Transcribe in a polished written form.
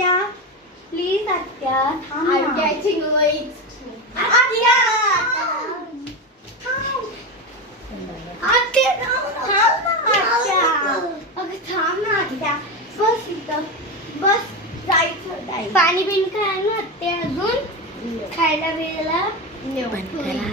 आत्या प्लीज आत्या थांब ना. I'm getting late. आत्या आत्या थांब ना आत्या. अगं थांब ना आत्या. बस इथं बस. जायचं पाणी बिन खा ना आत्या अजून खायला वेळेला बंद करा.